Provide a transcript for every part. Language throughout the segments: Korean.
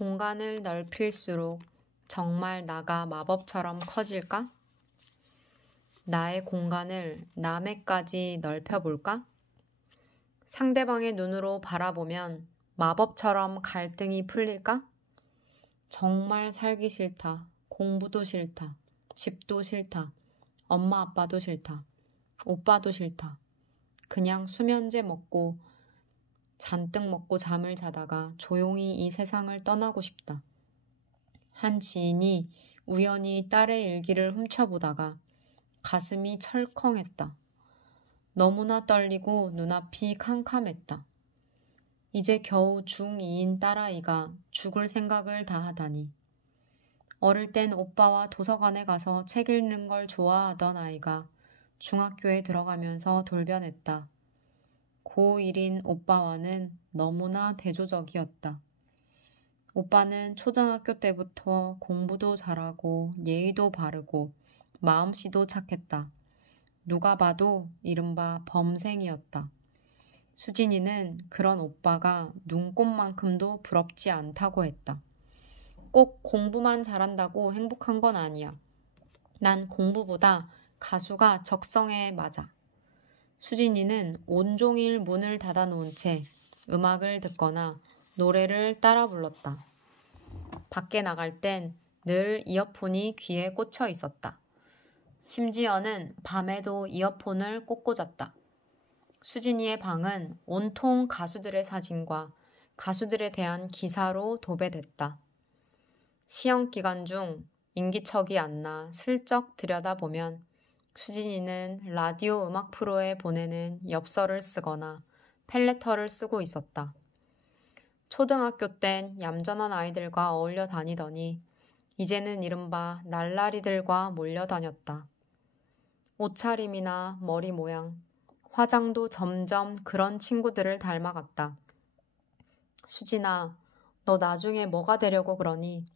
공간을 넓힐수록 정말 나가 마법처럼 커질까? 나의 공간을 남에까지 넓혀볼까? 상대방의 눈으로 바라보면 마법처럼 갈등이 풀릴까? 정말 살기 싫다. 공부도 싫다. 집도 싫다. 엄마 아빠도 싫다. 오빠도 싫다. 그냥 수면제 먹고 잔뜩 먹고 잠을 자다가 조용히 이 세상을 떠나고 싶다. 한 지인이 우연히 딸의 일기를 훔쳐보다가 가슴이 철컹했다. 너무나 떨리고 눈앞이 캄캄했다. 이제 겨우 중2인 딸아이가 죽을 생각을 다 하다니. 어릴 땐 오빠와 도서관에 가서 책 읽는 걸 좋아하던 아이가 중학교에 들어가면서 돌변했다. 고1인 오빠와는 너무나 대조적이었다. 오빠는 초등학교 때부터 공부도 잘하고 예의도 바르고 마음씨도 착했다. 누가 봐도 이른바 범생이었다. 수진이는 그런 오빠가 눈꽃만큼도 부럽지 않다고 했다. 꼭 공부만 잘한다고 행복한 건 아니야. 난 공부보다 가수가 적성에 맞아. 수진이는 온종일 문을 닫아놓은 채 음악을 듣거나 노래를 따라 불렀다. 밖에 나갈 땐 늘 이어폰이 귀에 꽂혀 있었다. 심지어는 밤에도 이어폰을 꼭 꽂았다. 수진이의 방은 온통 가수들의 사진과 가수들에 대한 기사로 도배됐다. 시험 기간 중 인기척이 안 나 슬쩍 들여다보면 수진이는 라디오 음악 프로에 보내는 엽서를 쓰거나 펠레터를 쓰고 있었다. 초등학교 땐 얌전한 아이들과 어울려 다니더니 이제는 이른바 날라리들과 몰려다녔다. 옷차림이나 머리 모양, 화장도 점점 그런 친구들을 닮아갔다. 수진아, 너 나중에 뭐가 되려고 그러니?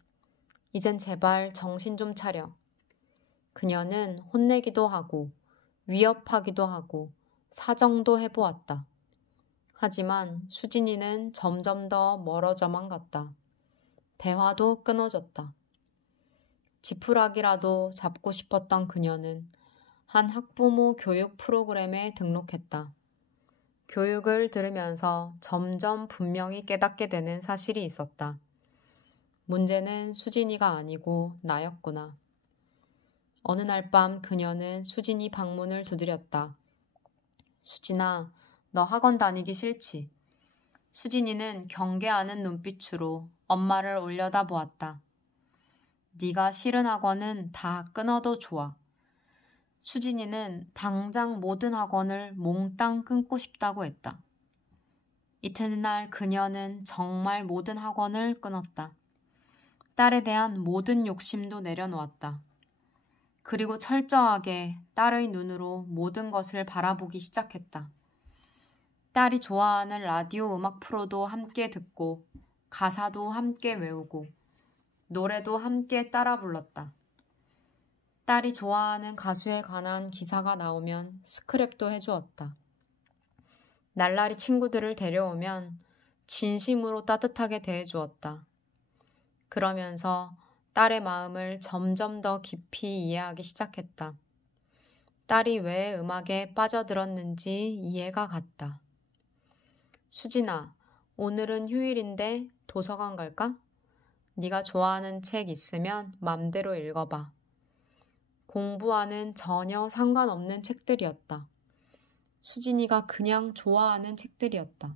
이젠 제발 정신 좀 차려. 그녀는 혼내기도 하고 위협하기도 하고 사정도 해보았다. 하지만 수진이는 점점 더 멀어져만 갔다. 대화도 끊어졌다. 지푸라기라도 잡고 싶었던 그녀는 한 학부모 교육 프로그램에 등록했다. 교육을 들으면서 점점 분명히 깨닫게 되는 사실이 있었다. 문제는 수진이가 아니고 나였구나. 어느 날 밤 그녀는 수진이 방문을 두드렸다. 수진아, 너 학원 다니기 싫지? 수진이는 경계하는 눈빛으로 엄마를 올려다보았다. 네가 싫은 학원은 다 끊어도 좋아. 수진이는 당장 모든 학원을 몽땅 끊고 싶다고 했다. 이튿날 그녀는 정말 모든 학원을 끊었다. 딸에 대한 모든 욕심도 내려놓았다. 그리고 철저하게 딸의 눈으로 모든 것을 바라보기 시작했다. 딸이 좋아하는 라디오 음악 프로도 함께 듣고 가사도 함께 외우고 노래도 함께 따라 불렀다. 딸이 좋아하는 가수에 관한 기사가 나오면 스크랩도 해주었다. 날라리 친구들을 데려오면 진심으로 따뜻하게 대해주었다. 그러면서 딸의 마음을 점점 더 깊이 이해하기 시작했다. 딸이 왜 음악에 빠져들었는지 이해가 갔다. 수진아, 오늘은 휴일인데 도서관 갈까? 네가 좋아하는 책 있으면 맘대로 읽어봐. 공부와는 전혀 상관없는 책들이었다. 수진이가 그냥 좋아하는 책들이었다.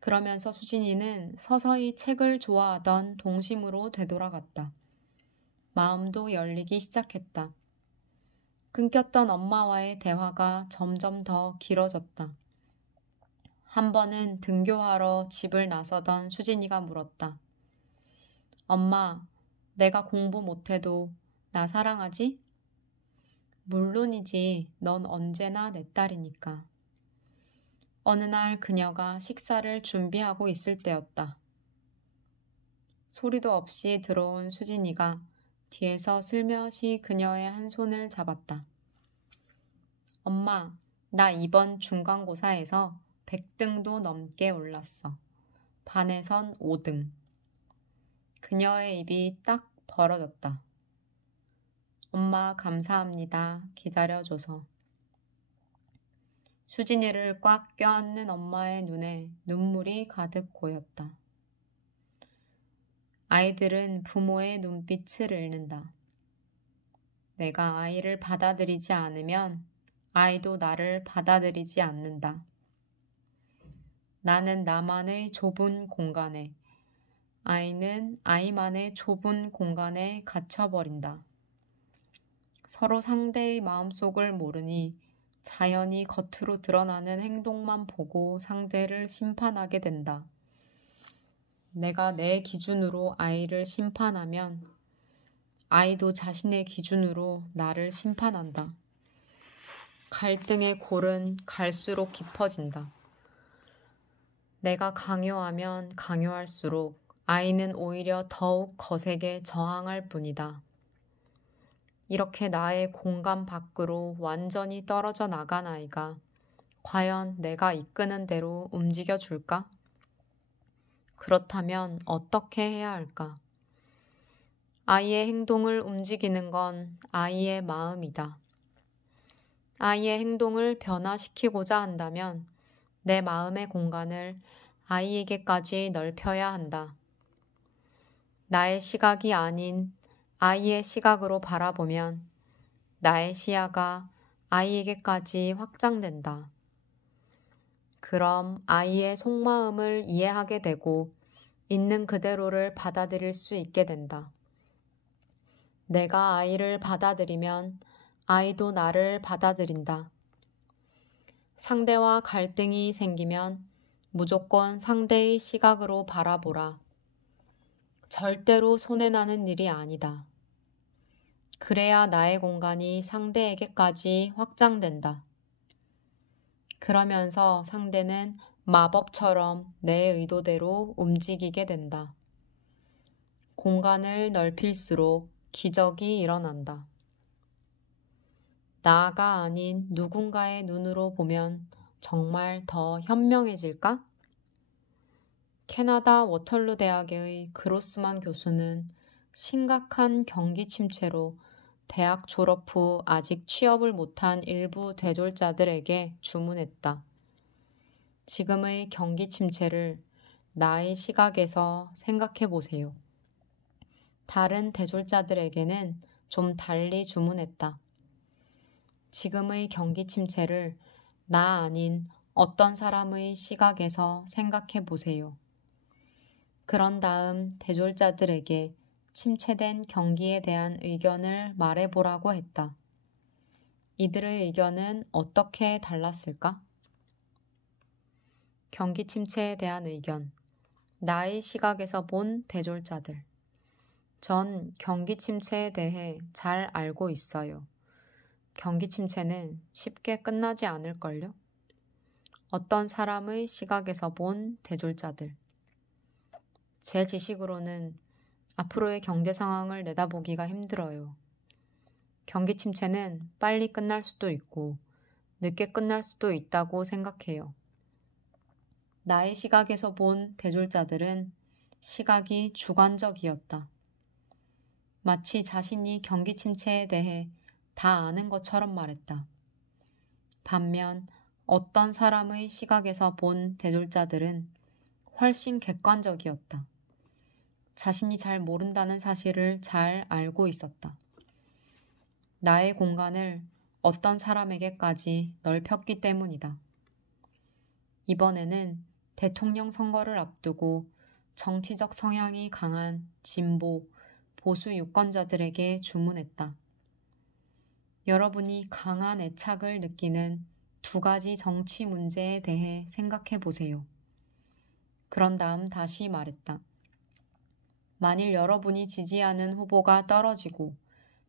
그러면서 수진이는 서서히 책을 좋아하던 동심으로 되돌아갔다. 마음도 열리기 시작했다. 끊겼던 엄마와의 대화가 점점 더 길어졌다. 한 번은 등교하러 집을 나서던 수진이가 물었다. 엄마, 내가 공부 못해도 나 사랑하지? 물론이지. 넌 언제나 내 딸이니까. 어느 날 그녀가 식사를 준비하고 있을 때였다. 소리도 없이 들어온 수진이가 뒤에서 슬며시 그녀의 한 손을 잡았다. 엄마, 나 이번 중간고사에서 100등도 넘게 올랐어. 반에선 5등. 그녀의 입이 딱 벌어졌다. 엄마 감사합니다. 기다려줘서. 수진이를 꽉 껴안는 엄마의 눈에 눈물이 가득 고였다. 아이들은 부모의 눈빛을 읽는다. 내가 아이를 받아들이지 않으면 아이도 나를 받아들이지 않는다. 나는 나만의 좁은 공간에, 아이는 아이만의 좁은 공간에 갇혀버린다. 서로 상대의 마음속을 모르니 자연히 겉으로 드러나는 행동만 보고 상대를 심판하게 된다. 내가 내 기준으로 아이를 심판하면 아이도 자신의 기준으로 나를 심판한다. 갈등의 골은 갈수록 깊어진다. 내가 강요하면 강요할수록 아이는 오히려 더욱 거세게 저항할 뿐이다. 이렇게 나의 공간 밖으로 완전히 떨어져 나간 아이가 과연 내가 이끄는 대로 움직여 줄까? 그렇다면 어떻게 해야 할까? 아이의 행동을 움직이는 건 아이의 마음이다. 아이의 행동을 변화시키고자 한다면 내 마음의 공간을 아이에게까지 넓혀야 한다. 나의 시각이 아닌 아이의 시각으로 바라보면 나의 시야가 아이에게까지 확장된다. 그럼 아이의 속마음을 이해하게 되고 있는 그대로를 받아들일 수 있게 된다. 내가 아이를 받아들이면 아이도 나를 받아들인다. 상대와 갈등이 생기면 무조건 상대의 시각으로 바라보라. 절대로 손해나는 일이 아니다. 그래야 나의 공간이 상대에게까지 확장된다. 그러면서 상대는 마법처럼 내 의도대로 움직이게 된다. 공간을 넓힐수록 기적이 일어난다. 나가 아닌 누군가의 눈으로 보면 정말 더 현명해질까? 캐나다 워털루 대학의 그로스만 교수는 심각한 경기 침체로 대학 졸업 후 아직 취업을 못한 일부 대졸자들에게 주문했다. 지금의 경기 침체를 나의 시각에서 생각해 보세요. 다른 대졸자들에게는 좀 달리 주문했다. 지금의 경기 침체를 나 아닌 어떤 사람의 시각에서 생각해 보세요. 그런 다음 대졸자들에게 침체된 경기에 대한 의견을 말해보라고 했다. 이들의 의견은 어떻게 달랐을까? 경기 침체에 대한 의견. 나의 시각에서 본 대졸자들. 전 경기 침체에 대해 잘 알고 있어요. 경기 침체는 쉽게 끝나지 않을걸요? 어떤 사람의 시각에서 본 대졸자들. 제 지식으로는 앞으로의 경제 상황을 내다보기가 힘들어요. 경기 침체는 빨리 끝날 수도 있고 늦게 끝날 수도 있다고 생각해요. 나의 시각에서 본 대졸자들은 시각이 주관적이었다. 마치 자신이 경기 침체에 대해 다 아는 것처럼 말했다. 반면 어떤 사람의 시각에서 본 대졸자들은 훨씬 객관적이었다. 자신이 잘 모른다는 사실을 잘 알고 있었다. 나의 공간을 어떤 사람에게까지 넓혔기 때문이다. 이번에는 대통령 선거를 앞두고 정치적 성향이 강한 진보, 보수 유권자들에게 주문했다. 여러분이 강한 애착을 느끼는 두 가지 정치 문제에 대해 생각해 보세요. 그런 다음 다시 말했다. 만일 여러분이 지지하는 후보가 떨어지고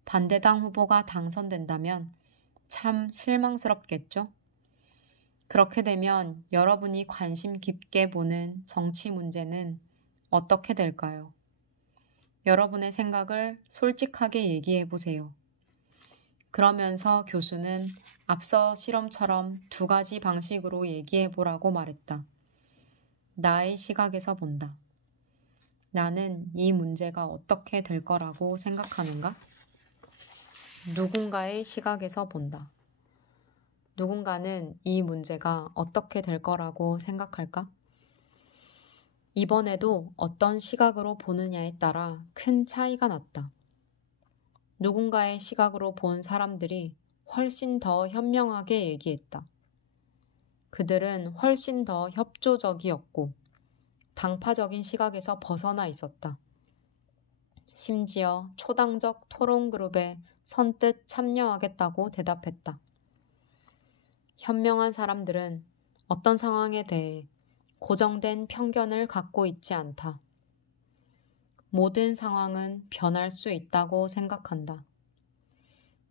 반대당 후보가 당선된다면 참 실망스럽겠죠? 그렇게 되면 여러분이 관심 깊게 보는 정치 문제는 어떻게 될까요? 여러분의 생각을 솔직하게 얘기해 보세요. 그러면서 교수는 앞서 실험처럼 두 가지 방식으로 얘기해 보라고 말했다. 나의 시각에서 본다. 나는 이 문제가 어떻게 될 거라고 생각하는가? 누군가의 시각에서 본다. 누군가는 이 문제가 어떻게 될 거라고 생각할까? 이번에도 어떤 시각으로 보느냐에 따라 큰 차이가 났다. 누군가의 시각으로 본 사람들이 훨씬 더 현명하게 얘기했다. 그들은 훨씬 더 협조적이었고 당파적인 시각에서 벗어나 있었다. 심지어 초당적 토론 그룹에 선뜻 참여하겠다고 대답했다. 현명한 사람들은 어떤 상황에 대해 고정된 편견을 갖고 있지 않다. 모든 상황은 변할 수 있다고 생각한다.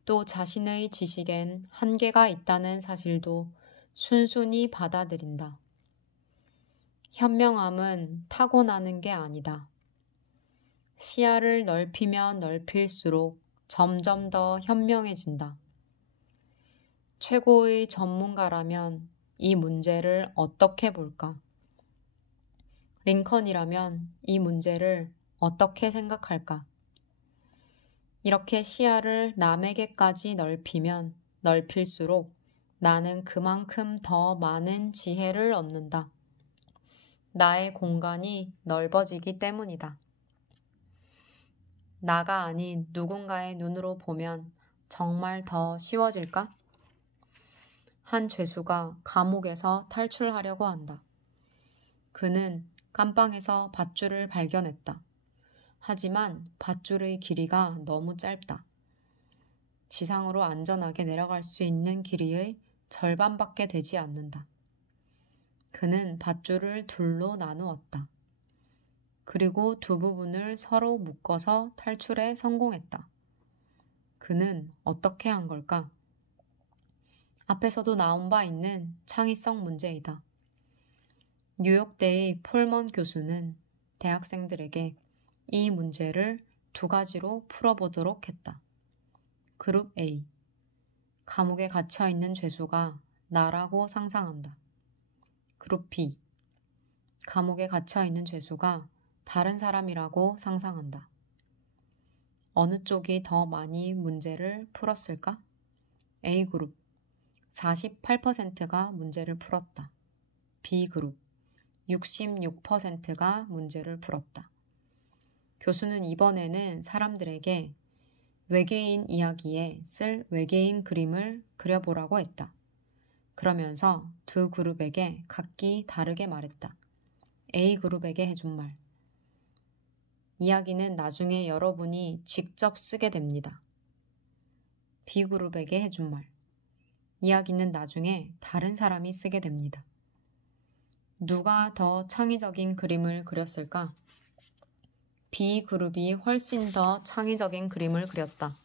또 자신의 지식엔 한계가 있다는 사실도 순순히 받아들인다. 현명함은 타고나는 게 아니다. 시야를 넓히면 넓힐수록 점점 더 현명해진다. 최고의 전문가라면 이 문제를 어떻게 볼까? 링컨이라면 이 문제를 어떻게 생각할까? 이렇게 시야를 남에게까지 넓히면 넓힐수록 나는 그만큼 더 많은 지혜를 얻는다. 나의 공간이 넓어지기 때문이다. 나가 아닌 누군가의 눈으로 보면 정말 더 쉬워질까? 한 죄수가 감옥에서 탈출하려고 한다. 그는 감방에서 밧줄을 발견했다. 하지만 밧줄의 길이가 너무 짧다. 지상으로 안전하게 내려갈 수 있는 길이의 절반밖에 되지 않는다. 그는 밧줄을 둘로 나누었다. 그리고 두 부분을 서로 묶어서 탈출에 성공했다. 그는 어떻게 한 걸까? 앞에서도 나온 바 있는 창의성 문제이다. 뉴욕대의 폴먼 교수는 대학생들에게 이 문제를 두 가지로 풀어보도록 했다. 그룹 A. 감옥에 갇혀있는 죄수가 나라고 상상한다. 그룹 B. 감옥에 갇혀있는 죄수가 다른 사람이라고 상상한다. 어느 쪽이 더 많이 문제를 풀었을까? A그룹 48%가 문제를 풀었다. B그룹 66%가 문제를 풀었다. 교수는 이번에는 사람들에게 외계인 이야기에 쓸 외계인 그림을 그려보라고 했다. 그러면서 두 그룹에게 각기 다르게 말했다. A그룹에게 해준 말. 이야기는 나중에 여러분이 직접 쓰게 됩니다. B그룹에게 해준 말. 이야기는 나중에 다른 사람이 쓰게 됩니다. 누가 더 창의적인 그림을 그렸을까? B그룹이 훨씬 더 창의적인 그림을 그렸다.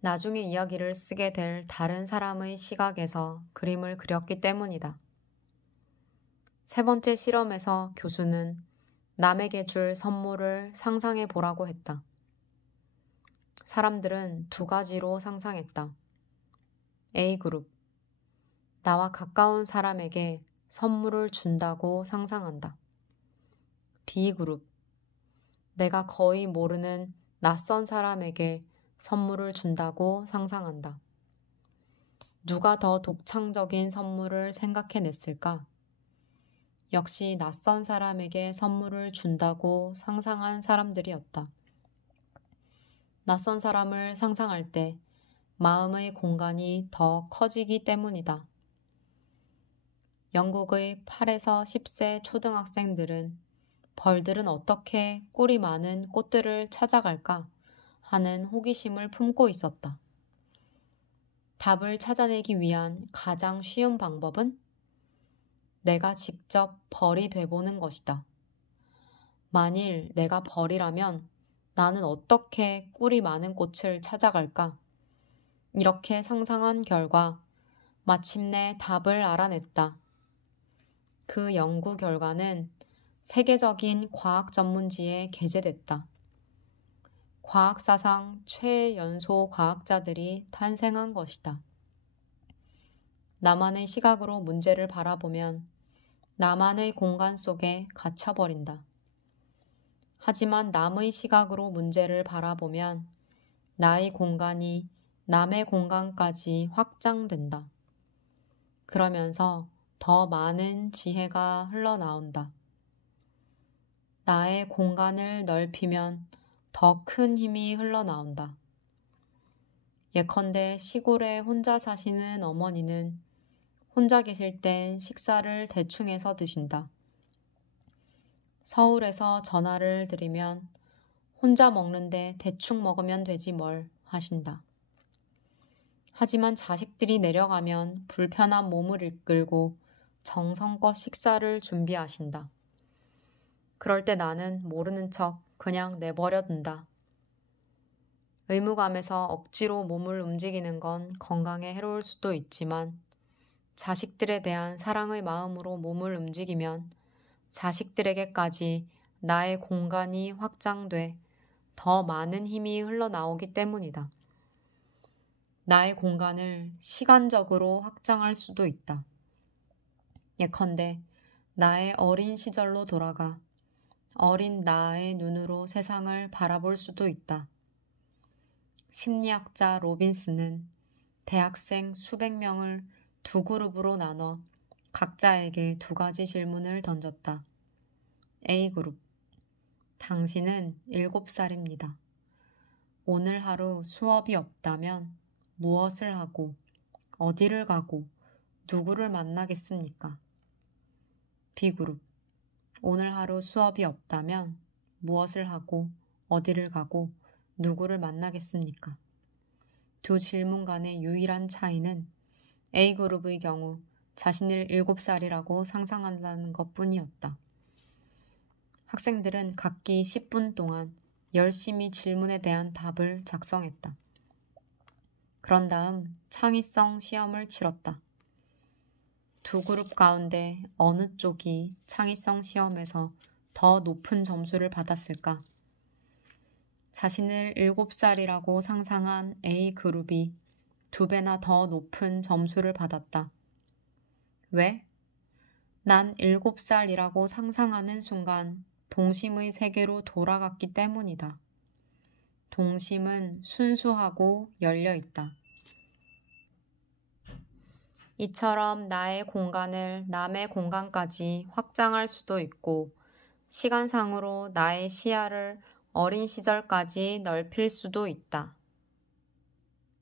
나중에 이야기를 쓰게 될 다른 사람의 시각에서 그림을 그렸기 때문이다. 세 번째 실험에서 교수는 남에게 줄 선물을 상상해 보라고 했다. 사람들은 두 가지로 상상했다. A그룹. 나와 가까운 사람에게 선물을 준다고 상상한다. B그룹. 내가 거의 모르는 낯선 사람에게 선물을 준다고 상상한다. 누가 더 독창적인 선물을 생각해냈을까? 역시 낯선 사람에게 선물을 준다고 상상한 사람들이었다. 낯선 사람을 상상할 때 마음의 공간이 더 커지기 때문이다. 영국의 8에서 10세 초등학생들은 벌들은 어떻게 꿀이 많은 꽃들을 찾아갈까 하는 호기심을 품고 있었다. 답을 찾아내기 위한 가장 쉬운 방법은 내가 직접 벌이 돼보는 것이다. 만일 내가 벌이라면 나는 어떻게 꿀이 많은 꽃을 찾아갈까? 이렇게 상상한 결과 마침내 답을 알아냈다. 그 연구 결과는 세계적인 과학 전문지에 게재됐다. 과학사상 최연소 과학자들이 탄생한 것이다. 나만의 시각으로 문제를 바라보면 나만의 공간 속에 갇혀버린다. 하지만 남의 시각으로 문제를 바라보면 나의 공간이 남의 공간까지 확장된다. 그러면서 더 많은 지혜가 흘러나온다. 나의 공간을 넓히면 더 큰 힘이 흘러나온다. 예컨대 시골에 혼자 사시는 어머니는 혼자 계실 땐 식사를 대충 해서 드신다. 서울에서 전화를 드리면 혼자 먹는데 대충 먹으면 되지 뭘 하신다. 하지만 자식들이 내려가면 불편한 몸을 이끌고 정성껏 식사를 준비하신다. 그럴 때 나는 모르는 척 그냥 내버려둔다. 의무감에서 억지로 몸을 움직이는 건 건강에 해로울 수도 있지만 자식들에 대한 사랑의 마음으로 몸을 움직이면 자식들에게까지 나의 공간이 확장돼 더 많은 힘이 흘러나오기 때문이다. 나의 공간을 시간적으로 확장할 수도 있다. 예컨대 나의 어린 시절로 돌아가 어린 나의 눈으로 세상을 바라볼 수도 있다. 심리학자 로빈스는 대학생 수백 명을 두 그룹으로 나눠 각자에게 두 가지 질문을 던졌다. A그룹, 당신은 7살입니다. 오늘 하루 수업이 없다면 무엇을 하고 어디를 가고 누구를 만나겠습니까? B그룹, 오늘 하루 수업이 없다면 무엇을 하고 어디를 가고 누구를 만나겠습니까? 두 질문 간의 유일한 차이는 A그룹의 경우 자신을 7살이라고 상상한다는 것뿐이었다. 학생들은 각기 10분 동안 열심히 질문에 대한 답을 작성했다. 그런 다음 창의성 시험을 치렀다. 두 그룹 가운데 어느 쪽이 창의성 시험에서 더 높은 점수를 받았을까? 자신을 7살이라고 상상한 A그룹이 2배나 더 높은 점수를 받았다. 왜? 난 7살이라고 상상하는 순간 동심의 세계로 돌아갔기 때문이다. 동심은 순수하고 열려 있다. 이처럼 나의 공간을 남의 공간까지 확장할 수도 있고 시간상으로 나의 시야를 어린 시절까지 넓힐 수도 있다.